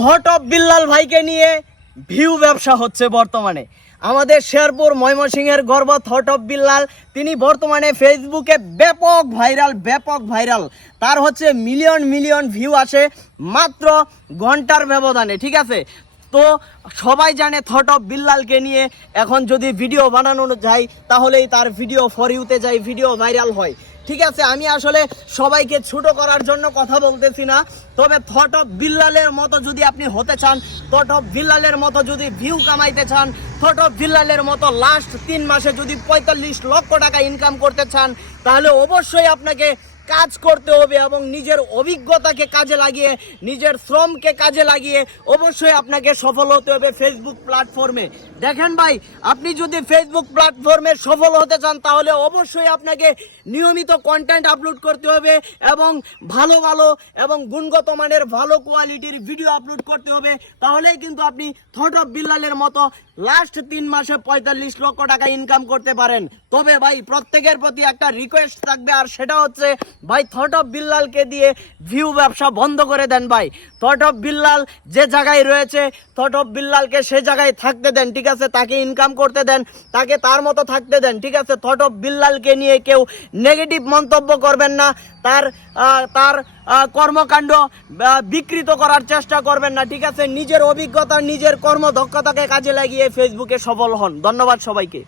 Thought of Billal ভাইকে নিয়ে view ব্যবসা হচ্ছে বর্তমানে। আমাদের শেরপুর ময়মনসিংহের গর্ব থট অফ বিল্লাল, তিনি বর্তমানে ফেসবুকে ব্যাপক ভাইরাল। তার হচ্ছে মিলিয়ন মিলিয়ন ভিউ আসে মাত্র ঘন্টার ব্যবধানে, ঠিক আছে। তো সবাই জানে থট অফ বিল্লালকে নিয়ে এখন যদি ভিডিও বানানো যায় তাহলেই তার ভিডিও ফর ইউতে যায়, ভিডিও ভাইরাল হয়, ঠিক আছে। আমি আসলে সবাইকে ছোট করার জন্য কথা বলতেছি না, তবে থট অফ বিল্লালের মতো যদি আপনি হতে চান, থট অফ বিল্লালের মতো যদি ভিউ কামাইতে চান, থট অফ বিল্লালের মতো লাস্ট 3 মাসে যদি 45 লক্ষ টাকা ইনকাম করতে চান, তাহলে অবশ্যই আপনাকে কাজ করতে হবে এবং নিজের অভিজ্ঞতাকে কাজে লাগিয়ে, নিজের শ্রমকে কাজে লাগিয়ে অবশ্যই আপনাকে সফল হতে হবে ফেসবুক প্ল্যাটফর্মে। দেখেন ভাই, আপনি যদি ফেসবুক প্ল্যাটফর্মে সফল হতে চান তাহলে অবশ্যই আপনাকে নিয়মিত কন্টেন্ট আপলোড করতে হবে এবং ভালো এবং গুণগত মানের ভালো কোয়ালিটির ভিডিও আপলোড করতে হবে। তাহলেই কিন্তু আপনি থট অফ বিল্লালের মতো লাস্ট 3 মাসে 45 লক্ষ টাকা ইনকাম করতে পারেন। তবে ভাই, প্রত্যেকের প্রতি একটা রিকোয়েস্ট থাকবে, আর সেটা হচ্ছে ভাই থট অফ বিল্লালকে দিয়ে ভিউ ব্যবসা বন্ধ করে দেন ভাই। থট অফ বিল্লাল যে জায়গায় রয়েছে, থট অফ বিল্লালকে সে জায়গায় থাকতে দেন, ঠিক আছে। তাকে ইনকাম করতে দেন, তাকে তার মতো থাকতে দেন, ঠিক আছে। থট অফ বিল্লালকে নিয়ে কেউ নেগেটিভ মন্তব্য করবেন না, তার কর্মকাণ্ড বিকৃত করার চেষ্টা করবেন না, ঠিক আছে। নিজের অভিজ্ঞতা, নিজের কর্মদক্ষতাকে কাজে লাগিয়ে ফেসবুকে সফল হন। ধন্যবাদ সবাইকে।